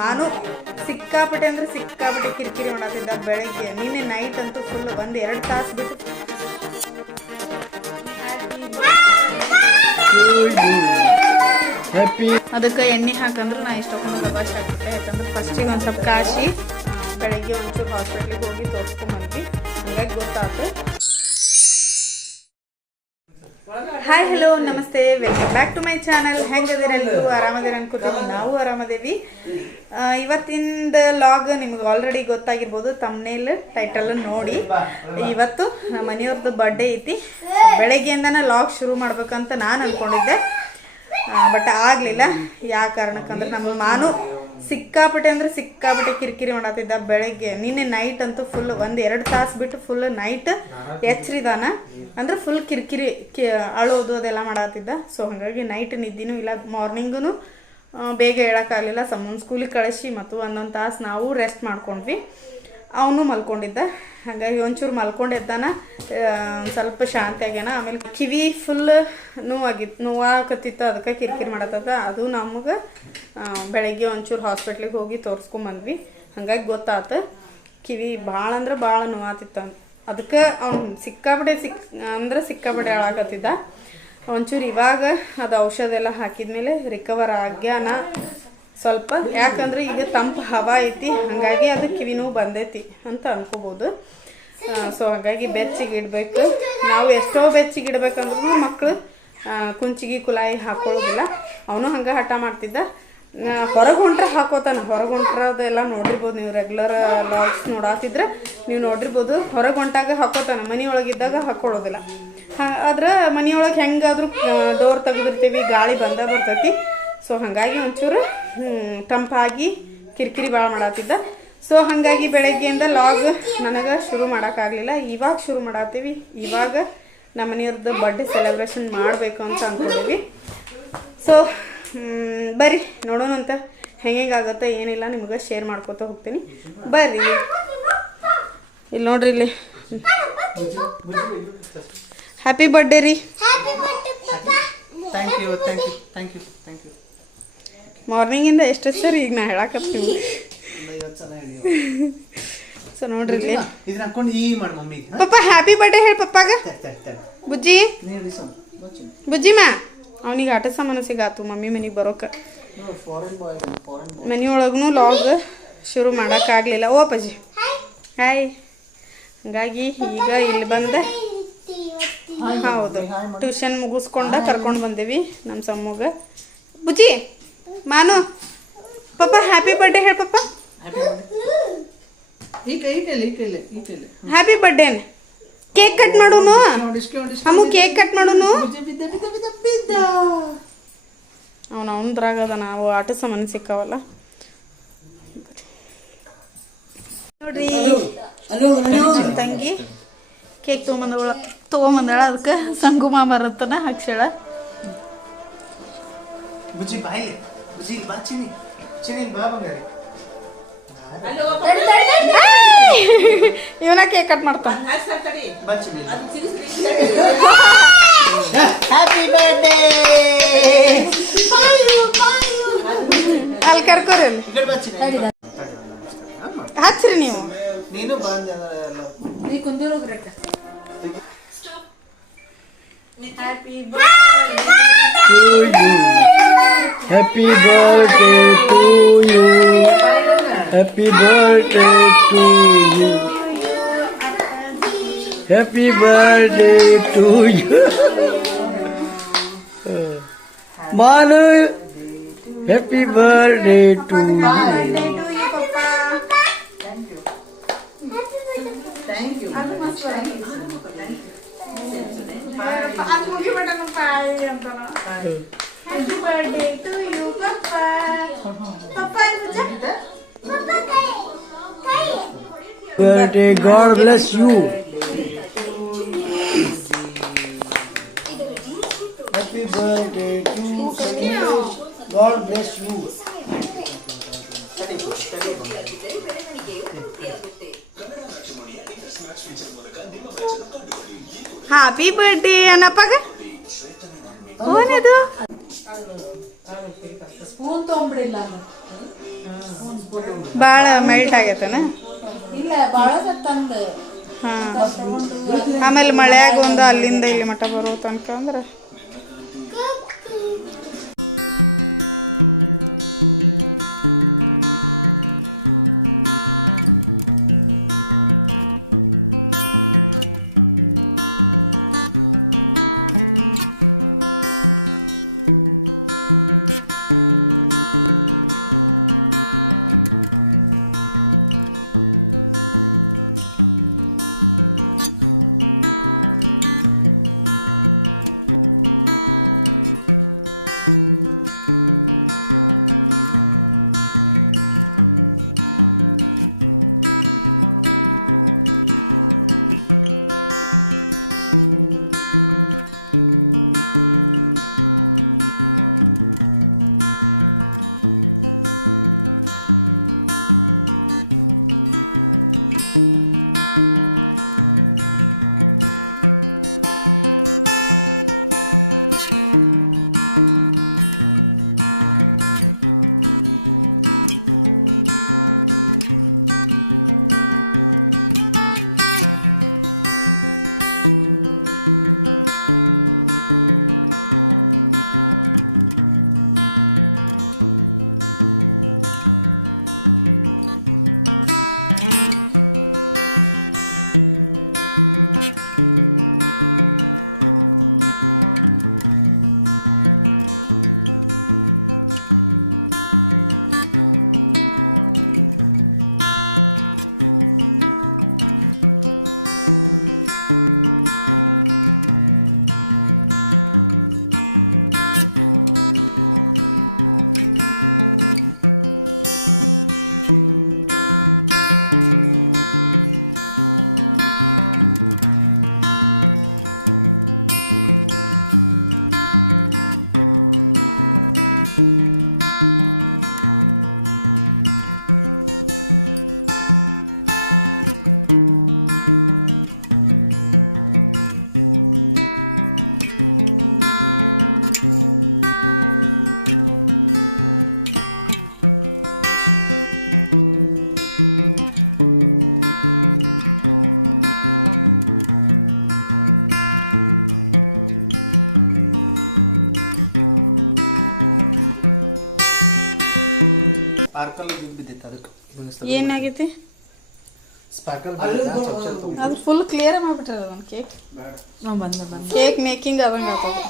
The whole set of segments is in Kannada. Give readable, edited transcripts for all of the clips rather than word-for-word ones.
ನಾನು ಸಿಕ್ಕಾಪಟ್ಟೆ ಅಂದ್ರೆ ಸಿಕ್ಕಾಪಟ್ಟೆ ಕಿರಿಕಿರಿ ಮಾಡತ್ತಿದ್ದ ಬೆಳಗ್ಗೆ. ನಿನ್ನೆ ನೈಟ್ ಅಂತೂ ಫುಲ್ ಒಂದು 2 ತಾಸು ಬಿಟ್ಟು ಅದಕ್ಕೆ ಎಣ್ಣೆ ಹಾಕಂದ್ರೆ ನಾ ಇಷ್ಟೊಂದು ಲವಾಶ್ ಆಗ್ತದೆ. ಯಾಕಂದ್ರೆ ಫಸ್ಟಿಗೆ ಒಂದು ಸ್ವಲ್ಪ ಕಾಶಿ ಬೆಳಗ್ಗೆ ಒಂಚೂರು ಹಾಸ್ಪಿಟ್ಲಿಗೆ ಹೋಗಿ ತೋರಿಸ್ಕೊಂಡ್ಬಂದ್ವಿ. ಹಾಗಾಗಿ ಗೊತ್ತಾಯ್ತು. ಹಾಯ್ ಹಲೋ ನಮಸ್ತೆ, welcome back to my channel. ಹೆಂಗದಿರ ಎಲ್ಲರೂ? ಆರಾಮದಿರ ಅನ್ಕೋತೀವಿ. ನಾವು ಆರಾಮದೇವಿ. ಇವತ್ತಿಂದ ಲಾಗ್ ನಿಮ್ಗೆ ಆಲ್ರೆಡಿ ಗೊತ್ತಾಗಿರ್ಬೋದು, ತಮ್ನೇಲ್ ಟೈಟಲ್ ನೋಡಿ. ಇವತ್ತು ನಮ್ಮ ಮನೆಯವ್ರದ್ದು ಬರ್ಡೇ ಐತಿ. ಬೆಳಗ್ಗೆಯಿಂದನೇ ಲಾಗ್ ಶುರು ಮಾಡ್ಬೇಕಂತ ನಾನು ಅಂದ್ಕೊಂಡಿದ್ದೆ, ಬಟ್ ಆಗಲಿಲ್ಲ. ಯಾವ ಕಾರಣಕ್ಕಂದ್ರೆ ನಮ್ಮ ಮಾನು ಸಿಕ್ಕಾಪಟ್ಟೆ ಅಂದ್ರೆ ಸಿಕ್ಕಾಪಟ್ಟೆ ಕಿರಿಕಿರಿ ಮಾಡತ್ತಿದ್ದ ಬೆಳಗ್ಗೆ. ನಿನ್ನೆ ನೈಟ್ ಅಂತೂ ಫುಲ್ ಒಂದು 2 ತಾಸು ಬಿಟ್ಟು ಫುಲ್ ನೈಟ್ ಎಚ್ಚರಿದಾನ. ಅಂದ್ರೆ ಫುಲ್ ಕಿರಿಕಿರಿ ಅಳೋದು ಅದೆಲ್ಲ ಮಾಡತ್ತಿದ್ದ. ಸೊ ಹಾಗಾಗಿ ನೈಟ್ ನಿದ್ದಿನೂ ಇಲ್ಲ, ಮಾರ್ನಿಂಗೂ ಬೇಗ ಹೇಳೋಕ್ಕಾಗಲಿಲ್ಲ. ಸಮ್ಮನ್ ಸ್ಕೂಲಿಗೆ ಕಳಿಸಿ ಮತ್ತು ಒಂದೊಂದು ತಾಸು ನಾವು ರೆಸ್ಟ್ ಮಾಡ್ಕೊಂಡ್ವಿ. ಅವನು ಮಲ್ಕೊಂಡಿದ್ದ. ಹಾಗಾಗಿ ಒಂಚೂರು ಮಲ್ಕೊಂಡಿದ್ದಾನ, ಒಂದು ಸ್ವಲ್ಪ ಶಾಂತಿ ಆಗ್ಯಾನ. ಆಮೇಲೆ ಕಿವಿ ಫುಲ್ ನೋವಾಕತ್ತಿತ್ತು, ಅದಕ್ಕೆ ಕಿರಿಕಿರಿ ಮಾಡತ್ತದ. ಅದು ನಮಗೆ ಬೆಳಗ್ಗೆ ಒಂಚೂರು ಹಾಸ್ಪಿಟ್ಲಿಗೆ ಹೋಗಿ ತೋರಿಸ್ಕೊಂಬಂದ್ವಿ. ಹಾಗಾಗಿ ಗೊತ್ತಾತು ಕಿವಿ ಭಾಳ ಅಂದ್ರೆ ಭಾಳ ನೋವಾತಿತ್ತು. ಅದಕ್ಕೆ ಅವ್ನು ಸಿಕ್ಕಾಪಟ್ಟೆ ಹೇಳಾಕತ್ತಿದ್ದ. ಒಂಚೂರು ಇವಾಗ ಅದು ಔಷಧ ಎಲ್ಲ ಹಾಕಿದ್ಮೇಲೆ ರಿಕವರ್ ಆಗ್ಯಾನ ಸ್ವಲ್ಪ. ಯಾಕಂದ್ರೆ ಈಗ ತಂಪು ಹವಾ ಐತಿ, ಹಾಗಾಗಿ ಅದು ಕಿವಿ ನೋವು ಬಂದೈತಿ ಅಂತ ಅನ್ಕೋಬೋದು. ಸೊ ಹಾಗಾಗಿ ಬೆಚ್ಚಿಗೆ ಇಡಬೇಕು. ನಾವು ಎಷ್ಟೋ ಬೆಚ್ಚಿಗೆ ಇಡ್ಬೇಕಂದ್ರೂ ಮಕ್ಕಳು ಕುಂಚಿಗೆ ಕುಲಾಯಿ ಹಾಕೊಳ್ಳೋದಿಲ್ಲ. ಅವನು ಹಂಗೆ ಹಠ ಮಾಡ್ತಿದ್ದ. ಹೊರಗೆ ಹೊಂಟ್ರೆ ಹಾಕೋತಾನೆ. ಹೊರಗೆ ಹೊಂಟ್ರದೆಲ್ಲ ನೋಡಿರ್ಬೋದು ನೀವು, ರೆಗ್ಯುಲರ್ ಲಾಗ್ಸ್ ನೋಡಾತಿದ್ರೆ ನೀವು ನೋಡಿರ್ಬೋದು. ಹೊರಗೆ ಹೊಂಟಾಗ ಹಾಕೋತಾನೆ, ಮನೆಯೊಳಗಿದ್ದಾಗ ಹಾಕೊಳ್ಳೋದಿಲ್ಲ. ಆದ್ರೆ ಮನೆಯೊಳಗೆ ಹೆಂಗಾದ್ರೂ ಡೋರ್ ತೆಗೆದಿರ್ತೀವಿ, ಗಾಳಿ ಬರ್ತೈತಿ. ಸೊ ಹಾಗಾಗಿ ಒಂಚೂರು ತಂಪಾಗಿ ಕಿರಿಕಿರಿ ಭಾಳ ಮಾಡತ್ತಿದ್ದ. ಸೊ ಹಾಗಾಗಿ ಬೆಳಗ್ಗೆಯಿಂದ ಲಾಗ್ ನನಗೆ ಶುರು ಮಾಡೋಕ್ಕಾಗಲಿಲ್ಲ. ಇವಾಗ ಶುರು ಮಾಡತ್ತೀವಿ. ಇವಾಗ ನಮ್ಮ ಮನೆಯವ್ರದ್ದು ಬರ್ಡೇ ಸೆಲೆಬ್ರೇಷನ್ ಮಾಡಬೇಕು ಅಂತ ಅಂದ್ಕೊಂಡಿವಿ. ಸೊ ಬರ್ರಿ ನೋಡೋಣಂತ ಹೆಂಗಾಗುತ್ತೆ ಏನಿಲ್ಲ ನಿಮ್ಗೆ ಶೇರ್ ಮಾಡ್ಕೊತ ಹೋಗ್ತೀನಿ. ಬರ್ರಿ. ಇಲ್ಲಿ ನೋಡ್ರಿ, ಇಲ್ಲಿ ಹ್ಯಾಪಿ ಬರ್ಡೇ ರೀ. ಮಾರ್ನಿಂಗಿಂದ ಎಷ್ಟು ಸರ್ ಈಗ ನಾ ಹೇಳಕತ್ತೀನಿ. ಸೊ ನೋಡ್ರಿ ಇಲ್ಲಿ ಪಪ್ಪ ಹ್ಯಾಪಿ ಬರ್ಡೇ ಹೇಳಿ ಪಪ್ಪಾಗ. ಬುಜ್ಜಿ ಮಾ ಅವನಿಗೆ ಆಟ ಸಾಮಾನು ಸಿಗಾತು ಮಮ್ಮಿ ಮನೆಗೆ ಬರೋಕೆ. ಮನೆಯೊಳಗೂ ಲಾಗ್ ಶುರು ಮಾಡೋಕ್ಕಾಗಲಿಲ್ಲ. ಓ ಅಪ್ಪಾಜಿ ಹಾಯ್. ಹಾಗಾಗಿ ಈಗ ಇಲ್ಲಿ ಬಂದೆ. ಹೌದು, ಟ್ಯೂಷನ್ ಮುಗಿಸ್ಕೊಂಡ ಕರ್ಕೊಂಡು ಬಂದೀವಿ ನಮ್ಮ ಸಮ್ಮಗ. ಬುಜ್ಜಿ ಮಾನು ಪಪ್ಪ ಹ್ಯಾಪಿ ಬರ್ಡೇ ಹೇಳಿ ಪಪ್ಪ. Happy birthday. ಕೇಕ್ ಕಟ್ ಮಾಡೋನು, ಅಮ್ಮು ಕೇಕ್ ಕಟ್ ಮಾಡೋನು. ಅವನದ್ರಾಗದ ನಾವು ಆಟ ಸಾಮಾನು ಸಿಕ್ಕಾವಲ್ಲ ನೋಡ್ರಿ. ತಂಗಿ ಕೇಕ್ ತೊಗೊಂಬಂದಳ. ಅದಕ್ಕೆ ಸಂಗುಮ ಬರುತ್ತನ ಹಾಕ್ಸಳ. ಇವನ ಕೇಕ್ ಕಟ್ ಮಾಡ್ತಾನ. ಹ್ಯಾಪಿ ಬರ್ಡೇ ಅಲ್ಲಿ ಕರ್ಕೋರಿ, ಹಚ್ಚ್ರಿ ನೀವು. ಕುಂದೂರು ಹೋಗ್ರಿ. Happy Happy birthday to you. Happy birthday to you. Happy birthday to you. Manu, happy birthday to you. Thank you. Happy birthday to you, Papa. Papa, Birthday, God bless you. Happy birthday to you. God bless you. Happy birthday ಅನ್ನಪ್ಪಾಗ. ಓನದು ಸ್ಪೂನ್ ತೊಗೊಂಬಿಡಿಲ್ಲ. ಭಾಳ ಮೆಲ್ಟ್ ಆಗೈತನ. ಇಲ್ಲ ಭಾಳ ತಂದು ಹಾಂ, ಆಮೇಲೆ ಮಳೆಯಾಗ ಒಂದು ಅಲ್ಲಿಂದ ಇಲ್ಲಿ ಮಠ ಬರೋ ತನಕ ಅಂದ್ರೆ ಏನಾಗೈತಿ? ಅದು ಫುಲ್ ಕ್ಲಿಯರ್ ಮಾಡ್ಬಿಟ್ರಲ್ಲ ನನ್ನ ಕೇಕ್. ಕೇಕ್ ಮೇಕಿಂಗ್ ಆದಂಗೆ ಆಗ್ತದೆ.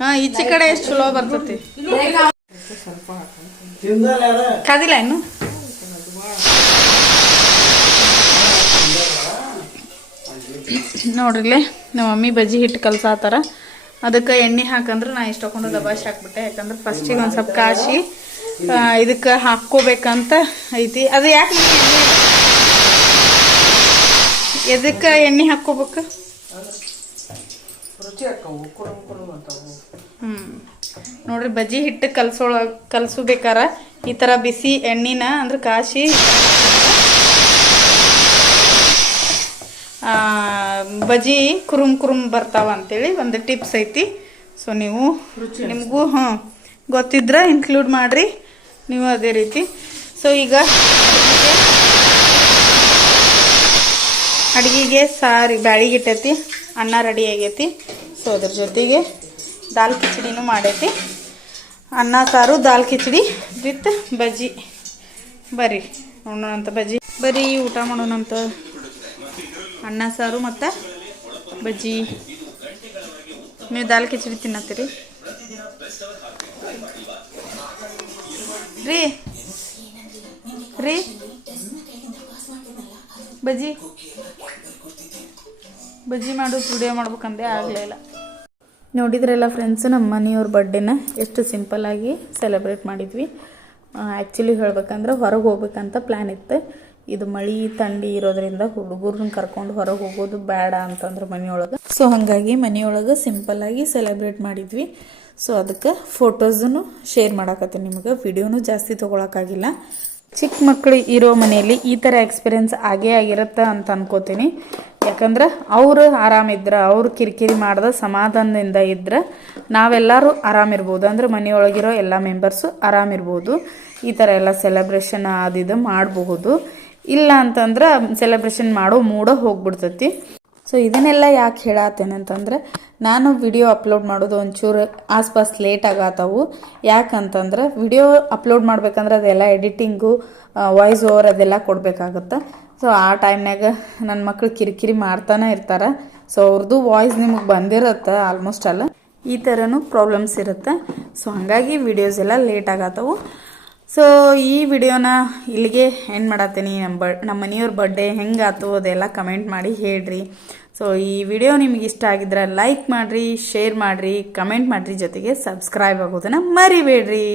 ಹಾಂ, ಈಚೆ ಕಡೆ ಎಷ್ಟು ಚಲೋ ಬರ್ತೈತಿ. ಕಾದಿಲ್ಲ ಇನ್ನು. ನೋಡ್ರಿಲೆ ನಮ್ಮ ಮಮ್ಮಿ ಬಜ್ಜಿ ಹಿಟ್ಟು ಕಲ್ಸಾತಾರ. ಅದಕ್ಕೆ ಎಣ್ಣೆ ಹಾಕಂದ್ರೆ ನಾ ಇಷ್ಟು ಹಾಕೊಂಡು ದಬಾಶ್ ಹಾಕ್ಬಿಟ್ಟೆ. ಯಾಕಂದ್ರೆ ಫಸ್ಟಿಗೆ ಒಂದು ಸ್ವಲ್ಪ ಕಾಶಿ ಇದಕ್ಕೆ ಹಾಕ್ಕೋಬೇಕಂತ ಐತಿ. ಅದು ಯಾಕೆ ಎಣ್ಣೆ ಎದಕ್ಕೆ ಎಣ್ಣೆ ಹಾಕ್ಕೋಬೇಕು? ನೋಡ್ರಿ, ಬಜ್ಜಿ ಹಿಟ್ಟು ಕಲ್ಸಬೇಕಾರ ಈ ಥರ ಬಿಸಿ ಎಣ್ಣಿನ ಅಂದ್ರೆ ಕಾಶಿ ಈ ಥರ ಹಾಕ್ಕೊಂಡ್ರೆ ಬಜ್ಜಿ ಕುರುಮ್ ಬರ್ತಾವ ಅಂತೇಳಿ ಒಂದು ಟಿಪ್ಸ್ ಐತಿ. ಸೊ ನೀವು ನಿಮಗೂ ಗೊತ್ತಿದ್ರೆ ಇನ್ಕ್ಲೂಡ್ ಮಾಡ್ರಿ ನೀವು ಅದೇ ರೀತಿ. ಸೊ ಈಗ ಅಡುಗೆಗೆ ಬ್ಯಾಳಿಗೆ ಇಟ್ಟೈತಿ, ಅನ್ನ ರೆಡಿ ಆಗೈತಿ. ಸೊ ಅದ್ರ ಜೊತೆಗೆ ದಾಲ್ ಕಿಚಡಿನೂ ಮಾಡೈತಿ. ಅನ್ನ ಸಾರು ದಾಲ್ ಕಿಚಡಿ ಬಿಟ್ಟು ಬಜ್ಜಿ. ಬರ್ರಿ ಉಣ್ಣೋಣಂತ ಬಜ್ಜಿ, ಬರ್ರಿ ಊಟ ಮಾಡೋಣಂತ. ಅನ್ನ ಸಾರು ಮತ್ತು ಬಜ್ಜಿ. ನೀವು ದಾಲ್ ಕಿಚಡಿ ತಿನ್ನತ್ತೀರಿ ರೀ? ಬಜ್ಜಿ ಮಾಡೋದು ವಿಡಿಯೋ ಮಾಡ್ಬೇಕಂದ್ರೆ ಆಗಲಿಲ್ಲ. ನೋಡಿದ್ರಲ್ಲ ಫ್ರೆಂಡ್ಸ್, ನಮ್ಮ ಮನೆಯವ್ರ ಬರ್ಡೇನ ಎಷ್ಟು ಸಿಂಪಲ್ಲಾಗಿ ಸೆಲೆಬ್ರೇಟ್ ಮಾಡಿದ್ವಿ. ಆ್ಯಕ್ಚುಲಿ ಹೇಳ್ಬೇಕಂದ್ರೆ ಹೊರಗೆ ಹೋಗ್ಬೇಕಂತ ಪ್ಲ್ಯಾನ್ ಇತ್ತು. ಇದು ಮಳೆ ಥಂಡಿ ಇರೋದ್ರಿಂದ ಹುಡುಗರನ್ನ ಕರ್ಕೊಂಡು ಹೊರಗೆ ಹೋಗೋದು ಬೇಡ ಅಂತಂದ್ರೆ ಮನೆಯೊಳಗೆ. ಸೊ ಹಾಗಾಗಿ ಮನೆಯೊಳಗೆ ಸಿಂಪಲ್ಲಾಗಿ ಸೆಲೆಬ್ರೇಟ್ ಮಾಡಿದ್ವಿ. ಸೊ ಅದಕ್ಕೆ ಫೋಟೋಸನ್ನು ಶೇರ್ ಮಾಡಾಕತ್ತೀನಿ ನಿಮ್ಗೆ. ವಿಡಿಯೋನು ಜಾಸ್ತಿ ತೊಗೊಳಕ್ಕಾಗಿಲ್ಲ. ಚಿಕ್ಕ ಮಕ್ಕಳು ಇರೋ ಮನೆಯಲ್ಲಿ ಈ ಥರ ಎಕ್ಸ್ಪೀರಿಯೆನ್ಸ್ ಆಗೇ ಆಗಿರುತ್ತೆ ಅಂತ ಅನ್ಕೋತೀನಿ. ಯಾಕಂದ್ರೆ ಅವರು ಆರಾಮಿದ್ರೆ ಅವ್ರು ಕಿರಿಕಿರಿ ಮಾಡ್ದೆ ಸಮಾಧಾನದಿಂದ ಇದ್ರೆ ನಾವೆಲ್ಲರೂ ಆರಾಮಿರ್ಬೋದು. ಅಂದ್ರೆ ಮನೆಯೊಳಗಿರೋ ಎಲ್ಲ ಮೆಂಬರ್ಸು ಆರಾಮಿರ್ಬೋದು. ಈ ಥರ ಎಲ್ಲ ಸೆಲೆಬ್ರೇಷನ್ ಆದಿದ್ದು ಮಾಡಬಹುದು. ಇಲ್ಲ ಅಂತಂದ್ರೆ ಸೆಲೆಬ್ರೇಷನ್ ಮಾಡೋ ಮೂಡ ಹೋಗ್ಬಿಡ್ತೈತಿ. ಸೊ ಇದನ್ನೆಲ್ಲ ಯಾಕೆ ಹೇಳತ್ತೇನೆ ಅಂತಂದ್ರೆ ನಾನು ವಿಡಿಯೋ ಅಪ್ಲೋಡ್ ಮಾಡೋದು ಒಂಚೂರು ಆಸ್ಪಾಸ್ ಲೇಟ್ ಆಗತ್ತವು. ಯಾಕಂತಂದ್ರೆ ವಿಡಿಯೋ ಅಪ್ಲೋಡ್ ಮಾಡ್ಬೇಕಂದ್ರೆ ಅದೆಲ್ಲ ಎಡಿಟಿಂಗು ವಾಯ್ಸ್ ಓವರ್ ಅದೆಲ್ಲ ಕೊಡಬೇಕಾಗುತ್ತೆ. ಸೊ ಆ ಟೈಮ್ನಾಗ ನನ್ನ ಮಕ್ಕಳು ಕಿರಿಕಿರಿ ಮಾಡ್ತಾನೆ ಇರ್ತಾರೆ. ಸೊ ಅವ್ರದ್ದು ವಾಯ್ಸ್ ನಿಮಗೆ ಬಂದಿರುತ್ತೆ ಆಲ್ಮೋಸ್ಟ್ ಅಲ್ಲ. ಈ ಥರನೂ ಪ್ರಾಬ್ಲಮ್ಸ್ ಇರುತ್ತೆ. ಸೊ ಹಾಗಾಗಿ ವಿಡಿಯೋಸ್ ಎಲ್ಲ ಲೇಟ್ ಆಗತ್ತವು. ಸೊ ಈ ವಿಡಿಯೋನ ಇಲ್ಲಿಗೆ ಎಂಡ್ ಮಾಡತ್ತೀನಿ. ನಮ್ಮ ಮನೆಯವ್ರ ಬರ್ಡೇ ಹೆಂಗಾಯ್ತು ಅದೆಲ್ಲ ಕಮೆಂಟ್ ಮಾಡಿ ಹೇಳ್ರಿ. ಸೊ ಈ ವಿಡಿಯೋ ನಿಮ್ಗೆ ಇಷ್ಟ ಆಗಿದ್ರೆ ಲೈಕ್ ಮಾಡಿರಿ, ಶೇರ್ ಮಾಡಿರಿ, ಕಮೆಂಟ್ ಮಾಡಿರಿ, ಜೊತೆಗೆ ಸಬ್ಸ್ಕ್ರೈಬ್ ಆಗೋದನ್ನು ಮರಿಬೇಡ್ರಿ.